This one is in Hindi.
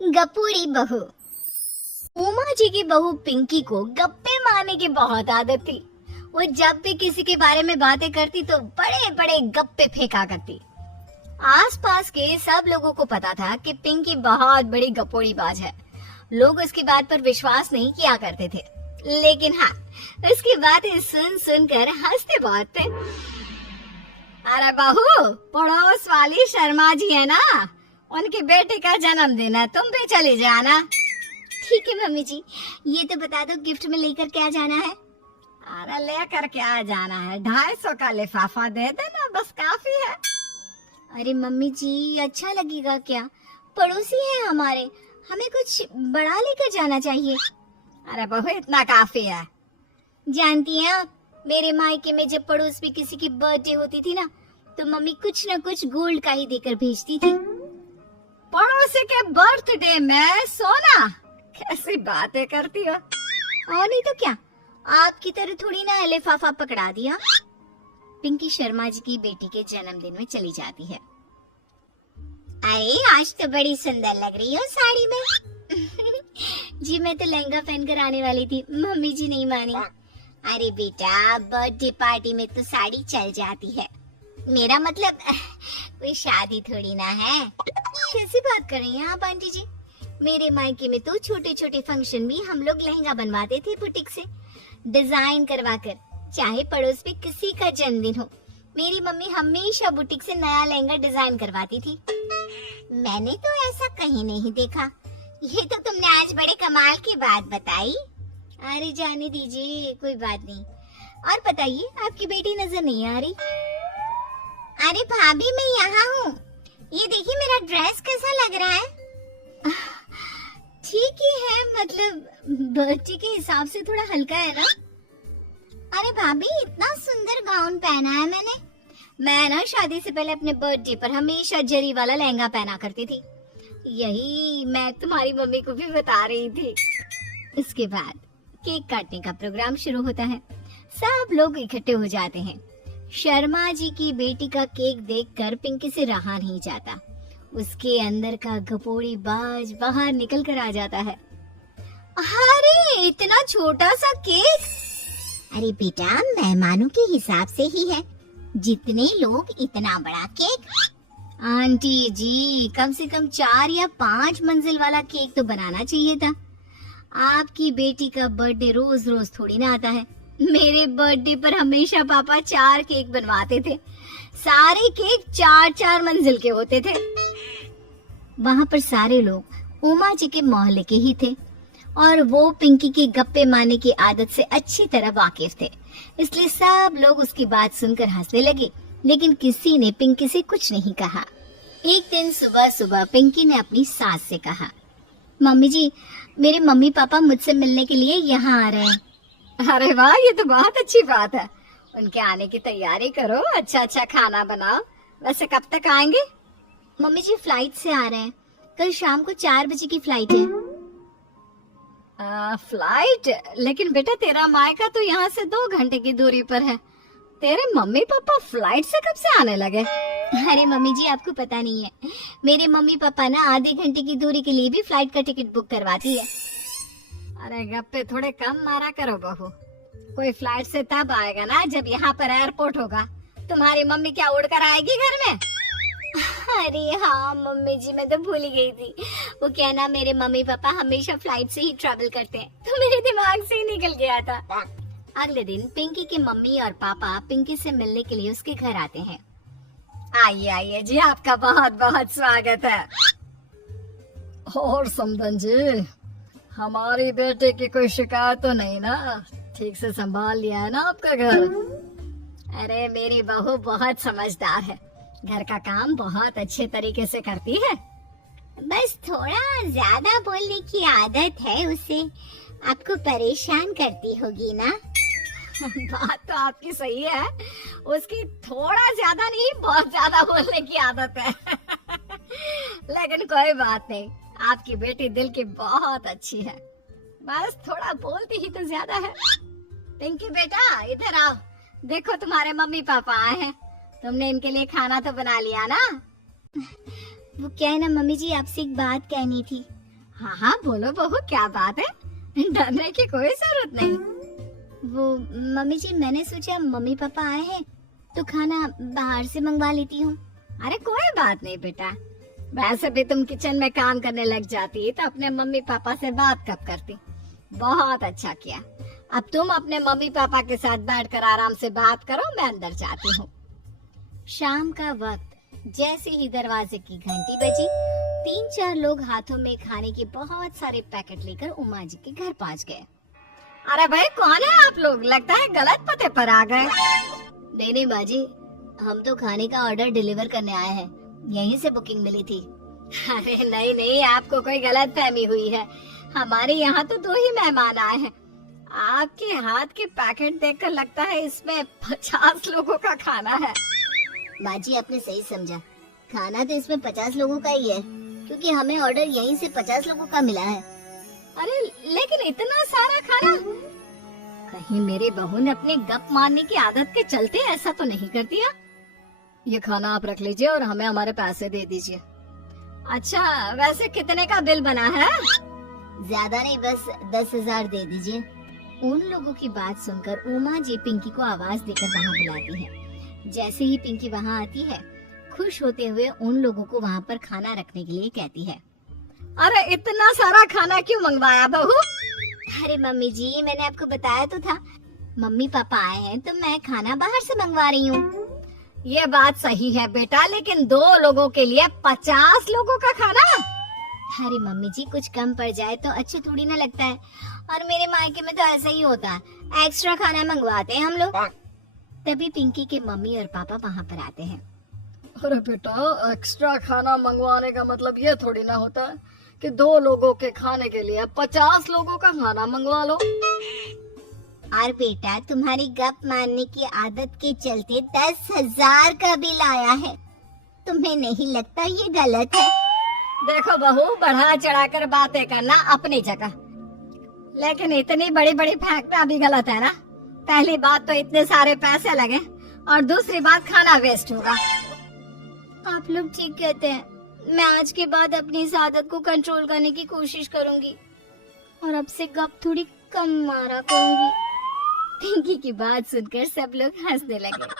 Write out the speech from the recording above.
गप्पूरी बहू। उमा जी की बहू पिंकी को गप्पे मारने की बहुत आदत थी। वो जब भी किसी के बारे में बातें करती तो बड़े बड़े गप्पे फेंका करती। आसपास के सब लोगों को पता था कि पिंकी बहुत बड़ी गप्पोड़ी बाज है। लोग उसकी बात पर विश्वास नहीं किया करते थे, लेकिन हाँ, उसकी बातें सुन सुनकर हंसते बहुत थे। अरे बहू, पड़ोस वाली शर्मा जी है ना, उनकी बेटी का जन्मदिन है, तुम भी चली जाना। ठीक है मम्मी जी, ये तो बता दो गिफ्ट में लेकर क्या जाना है? अरे लेकर क्या जाना है, 250 का लिफाफा दे देना, बस काफी है। अरे मम्मी जी, अच्छा लगेगा क्या? पड़ोसी है हमारे, हमें कुछ बड़ा लेकर जाना चाहिए। अरे बहू, इतना काफी है। जानती हैं आप, मेरे मायके में जब पड़ोस में किसी की बर्थडे होती थी ना, तो मम्मी कुछ न कुछ गोल्ड का ही देकर भेजती थी। पड़ोसी के बर्थडे में सोना? कैसी बातें करती हो। और नहीं तो क्या, आपकी तरह थोड़ी ना लिफाफा पकड़ा दिया। पिंकी शर्मा जी की बेटी के जन्मदिन में चली जाती है। अरे आज तो बड़ी सुंदर लग रही हो साड़ी में। जी मैं तो लहंगा पहनकर आने वाली थी, मम्मी जी नहीं मानी। अरे बेटा, बर्थडे पार्टी में तो साड़ी चल जाती है। मेरा मतलब कोई शादी थोड़ी ना है। कैसी बात कर रही हैं आप आंटी जी? मेरे मायके में तो छोटे छोटे फंक्शन भी हम लोग लहंगा बनवाते थे बुटीक से, डिजाइन करवा कर। चाहे पड़ोस में किसी का जन्मदिन हो, मेरी मम्मी हमेशा बुटीक से नया लहंगा डिजाइन करवाती थी। मैंने तो ऐसा कहीं नहीं देखा। ये तो तुमने आज बड़े कमाल की बात बताई। अरे जाने दीजिए, कोई बात नहीं। और बताइए, आपकी बेटी नजर नहीं आ रही? अरे भाभी, मैं यहाँ हूँ। ये देखिए मेरा ड्रेस कैसा लग रहा है? ठीक ही है, मतलब बर्थडे के हिसाब से थोड़ा हल्का है ना। अरे भाभी, इतना सुंदर गाउन पहना है मैंने। मैं ना शादी से पहले अपने बर्थडे पर हमेशा जरी वाला लहंगा पहना करती थी। यही मैं तुम्हारी मम्मी को भी बता रही थी। इसके बाद केक काटने का प्रोग्राम शुरू होता है। सब लोग इकट्ठे हो जाते हैं। शर्मा जी की बेटी का केक देखकर पिंकी से रहा नहीं जाता। उसके अंदर का गपोड़ी बाज बाहर निकल कर आ जाता है। अरे इतना छोटा सा केक! अरे बेटा, मेहमानों के हिसाब से ही है, जितने लोग इतना बड़ा केक। आंटी जी, कम से कम 4 या 5 मंजिल वाला केक तो बनाना चाहिए था। आपकी बेटी का बर्थडे रोज रोज थोड़ी ना आता है। मेरे बर्थडे पर हमेशा पापा 4 केक बनवाते थे। सारे केक 4-4 मंजिल के होते थे। वहाँ पर सारे लोग उमा जी के मोहल्ले के ही थे और वो पिंकी के गप्पे मारने की आदत से अच्छी तरह वाकिफ थे, इसलिए सब लोग उसकी बात सुनकर हंसने लगे, लेकिन किसी ने पिंकी से कुछ नहीं कहा। एक दिन सुबह सुबह पिंकी ने अपनी सास से कहा, मम्मी जी, मेरे मम्मी पापा मुझसे मिलने के लिए यहाँ आ रहे हैं। अरे वाह, ये तो बहुत अच्छी बात है। उनके आने की तैयारी करो, अच्छा अच्छा खाना बनाओ। वैसे कब तक आएंगे? मम्मी जी फ्लाइट से आ रहे हैं, कल शाम को 4 बजे की फ्लाइट है। फ्लाइट? लेकिन बेटा, तेरा मायका तो यहाँ से 2 घंटे की दूरी पर है। तेरे मम्मी पापा फ्लाइट से कब से आने लगे? अरे मम्मी जी, आपको पता नहीं है, मेरे मम्मी पापा ना आधे घंटे की दूरी के लिए भी फ्लाइट का टिकट बुक करवाती है। अरे गप्पे थोड़े कम मारा करो बहू। कोई फ्लाइट से तब आएगा ना जब यहाँ पर एयरपोर्ट होगा। तुम्हारी मम्मी क्या उड़कर आएगी घर में? अरे हाँ मम्मी जी, मैं तो भूल ही गई थी। वो क्या ना, मेरे मम्मी पापा हमेशा फ्लाइट से ही ट्रैवल करते हैं, तो मेरे दिमाग से ही निकल गया था। अगले दिन पिंकी के मम्मी और पापा पिंकी से मिलने के लिए उसके घर आते हैं। आइए आइए जी, आपका बहुत बहुत स्वागत है। और समदन जी, हमारी बेटे की कोई शिकायत तो नहीं ना? ठीक से संभाल लिया है ना आपका घर? अरे मेरी बहू बहुत समझदार है, घर का काम बहुत अच्छे तरीके से करती है। बस थोड़ा ज्यादा बोलने की आदत है उसे, आपको परेशान करती होगी ना? बात तो आपकी सही है, उसकी थोड़ा ज्यादा नहीं बहुत ज्यादा बोलने की आदत है। लेकिन कोई बात नहीं, आपकी बेटी दिल की बहुत अच्छी है, बस थोड़ा बोलती ही तो ज्यादा है। पिंकी बेटा, इधर आओ, देखो तुम्हारे मम्मी पापा आए हैं। तुमने इनके लिए खाना तो बना लिया ना? वो क्या है ना मम्मी जी, आपसे एक बात कहनी थी। हाँ हाँ बोलो बहू, क्या बात है, डरने की कोई जरूरत नहीं। वो मम्मी जी, मैंने सोचा मम्मी पापा आए हैं तो खाना बाहर से मंगवा लेती हूँ। अरे कोई बात नहीं बेटा, वैसे भी तुम किचन में काम करने लग जाती तो अपने मम्मी पापा से बात कब करती। बहुत अच्छा किया। अब तुम अपने मम्मी पापा के साथ बैठकर आराम से बात करो, मैं अंदर जाती हूँ। शाम का वक्त जैसे ही दरवाजे की घंटी बजी, 3-4 लोग हाथों में खाने के बहुत सारे पैकेट लेकर उमा जी के घर पहुँच गए। अरे भाई कौन है आप लोग, लगता है गलत पते पर आ गए। नहीं माँ जी, हम तो खाने का ऑर्डर डिलीवर करने आए हैं, यहीं से बुकिंग मिली थी। अरे नहीं, आपको कोई गलत फहमी हुई है, हमारे यहाँ तो 2 ही मेहमान आए हैं। आपके हाथ के पैकेट देखकर लगता है इसमें 50 लोगों का खाना है। माँ जी आपने सही समझा, खाना तो इसमें 50 लोगों का ही है, क्योंकि हमें ऑर्डर यहीं से 50 लोगों का मिला है। अरे लेकिन इतना सारा खाना, कहीं मेरी बहू ने अपनी गप मारने की आदत के चलते ऐसा तो नहीं कर दिया। ये खाना आप रख लीजिए और हमें हमारे पैसे दे दीजिए। अच्छा वैसे कितने का बिल बना है? ज्यादा नहीं, बस 10,000 दे दीजिए। उन लोगों की बात सुनकर उमा जी पिंकी को आवाज देकर वहाँ बुलाती है। जैसे ही पिंकी वहाँ आती है, खुश होते हुए उन लोगों को वहाँ पर खाना रखने के लिए कहती है। अरे इतना सारा खाना क्यों मंगवाया बहू? अरे मम्मी जी, मैंने आपको बताया तो था, मम्मी पापा आए हैं तो मैं खाना बाहर से मंगवा रही हूँ। ये बात सही है बेटा, लेकिन 2 लोगों के लिए 50 लोगों का खाना? अरे मम्मी जी, कुछ कम पड़ जाए तो अच्छा थोड़ी ना लगता है, और मेरे मायके में तो ऐसा ही होता है, एक्स्ट्रा खाना मंगवाते हैं हम लोग। तभी पिंकी के मम्मी और पापा वहाँ पर आते हैं। अरे बेटा, एक्स्ट्रा खाना मंगवाने का मतलब ये थोड़ी ना होता है कि 2 लोगों के खाने के लिए 50 लोगों का खाना मंगवा लो। और बेटा, तुम्हारी गप मारने की आदत के चलते 10,000 का बिल आया है, तुम्हें नहीं लगता ये गलत है? देखो बहू, बढ़ा चढ़ाकर बातें करना अपनी जगह, लेकिन इतनी बड़ी बड़ी फेंकना भी गलत है ना। पहली बात तो इतने सारे पैसे लगे, और दूसरी बात खाना वेस्ट होगा। आप लोग ठीक कहते हैं, मैं आज के बाद अपनी इस आदत को कंट्रोल करने की कोशिश करूंगी और अब से गप थोड़ी कम मारा करूंगी। पिंकी की बात सुनकर सब लोग हंसने लगे।